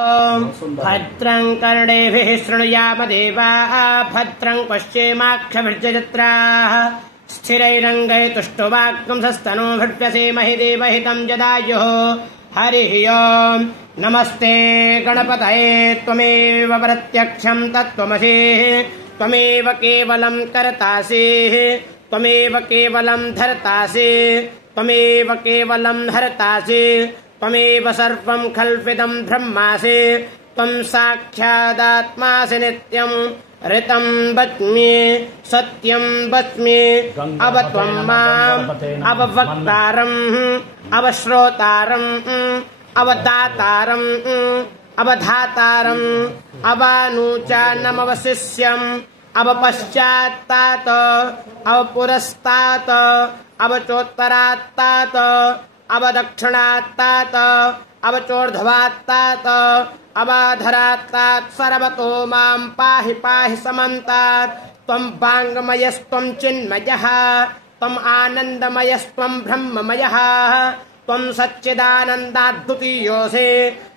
भद्रं कर्णेभिः शृणुयाम देवाः भद्रं पश्येमाक्षभिर्यजत्राः स्थिरैरङ्गैतुष्टुवाक्पुंसस्तनूभिर्व्यसेमहि देवहितं जदायुः हरिः ओम् नमस्ते गणपतये त्वमेव प्रत्यक्षं तत्त्वमसि त्वमेव केवलं कर्तासि त्वमेव केवलं धर्तासि त्वमेव केवलं हर्तासि त्वमेव सर्वं खल्विदं ब्रह्मासि त्वं साक्षादात्मासि नित्यं ऋतं वच्मि सत्यं वच्मि अव त्वं माम् अववक्तारम् अवश्रोतारम् अवदातारम् अवधातारम् अवानूचानमवशिष्यम् अवपश्चात्तात अवपुरस्तात् अवचोत्तरात्तात अवदक्षिणात्तात अवचोर्ध्वात्तात अवाधरात्तात सर्वतो मां पाहि पाहि समन्तात् त्वं वाङ्मयस्त्वं चिन्मयः त्वम् आनन्दमयस्त्वं ब्रह्ममयः त्वं सच्चिदानन्दाद्वितीयोऽसि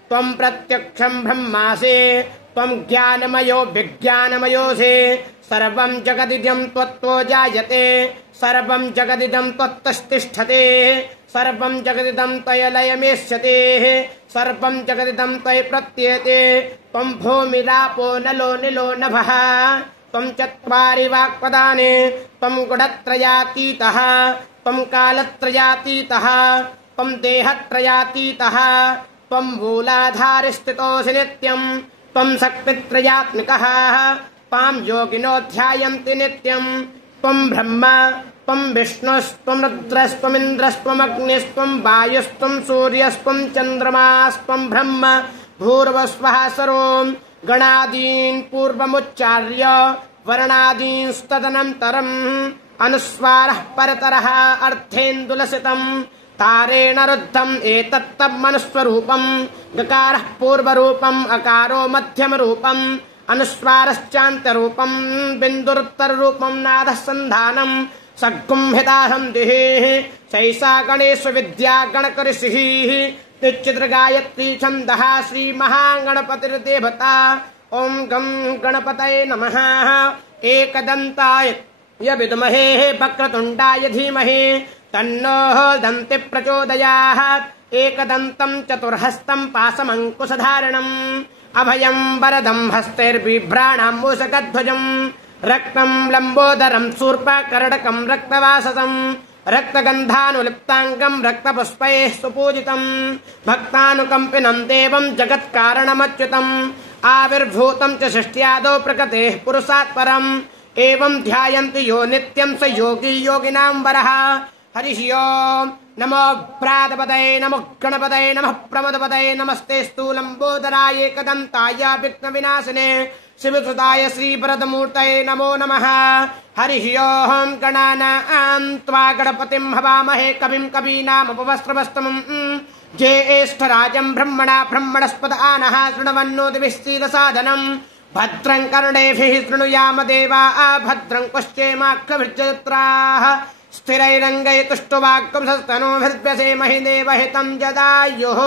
त्वं प्रत्यक्षं ब्रह्मासि त्वं ज्ञानमयो विज्ञानमयोऽसि सर्वं जगदिदं त्वत्तो जायते सर्वं जगदिदं त्वत्तस्तिष्ठते सर्वं जगदिदं त्वयलयमेष्यते सर्वं जगदिदं त्वयि प्रत्येते त्वं भूमिरापो नलो निलो नभः त्वं चत्वारि वाक्पदानि त्वं गुणत्रयातीतः त्वं कालत्रयातीतः त्वं देहत्रयातीतः त्वं मूलाधारस्थितोऽसि नित्यं त्वं शक्तित्रयात्मिकः त्वां योगिनो ध्यायन्ति नित्यं त्वं ब्रह्म त्वं विष्णुस्त्वं रुद्रस्त्वमिन्द्रस्त्वमग्निस्त्वं वायुस्त्वं सूर्यस्त्वं चन्द्रमास्त्वं ब्रह्म भूर्भुवस्वः सर्वं गणादीन् पूर्वमुच्चार्य वर्णादींस्तदनन्तरम् अनुस्वारः परतरः अर्थेन्दुलसितम् तारेण रुद्धम् एतत्तमनुस्वरूपम् गकारः पूर्वरूपम् अकारो मध्यमरूपम् अनुस्वारश्चान्तरूपम् बिन्दुरुत्तररूपम् नादः सन्धानम् सद्गुंहिताहन्दिः सैषा गणेश विद्या गणकऋषिः निश्चितगायत्री छन्दः श्रीमहागणपतिर्देवता ॐ गं गणपतये नमः एकदन्ताय विद्महे वक्रतुण्डाय धीमहि तन्नो दन्ति प्रचोदयात् एकदन्तं चतुर्हस्तं पाशमङ्कुशधारणम् अभयं वरदं हस्तैर्बिभ्राणां मूषकध्वजम् रक्तं लम्बोदरं शूर्पकर्णकं रक्तवाससं रक्तगन्धानुलिप्ताङ्गं रक्तपुष्पैः सुपूजितं भक्तानुकम्पिनं देवं जगत्कारणमच्युतम् आविर्भूतं च षष्ट्यादौ प्रकृतेः पुरुषात् परम् एवं ध्यायन्ति यो नित्यं स योगी योगिनां वरः हरिः ओम् नमो प्रातपतये नमो गणपतये नमः प्रमदपतये नमस्ते स्थूलम्बोदराय एकदन्ताय विघ्नविनाशिने शिवसुताय श्रीवरदमूर्तये नमो नमः हरिः ओम् गणानां त्वा गणपतिं हवामहे कविं कवीनामुपवस्त्रवस्तमम् ज्येष्ठराजं ब्रह्मणा ब्रह्मणस्पद आनः शृण्वन्नोतिभिः सीदसादनम् भद्रं कर्णेभिः शृणुयाम देवाः भद्रं पश्येमाक्षभिर्यजत्राः स्थिरैरङ्गैतुष्टुवाक्पुंसस्तनूभिर्व्यसेमहि देवहितं जदायुः।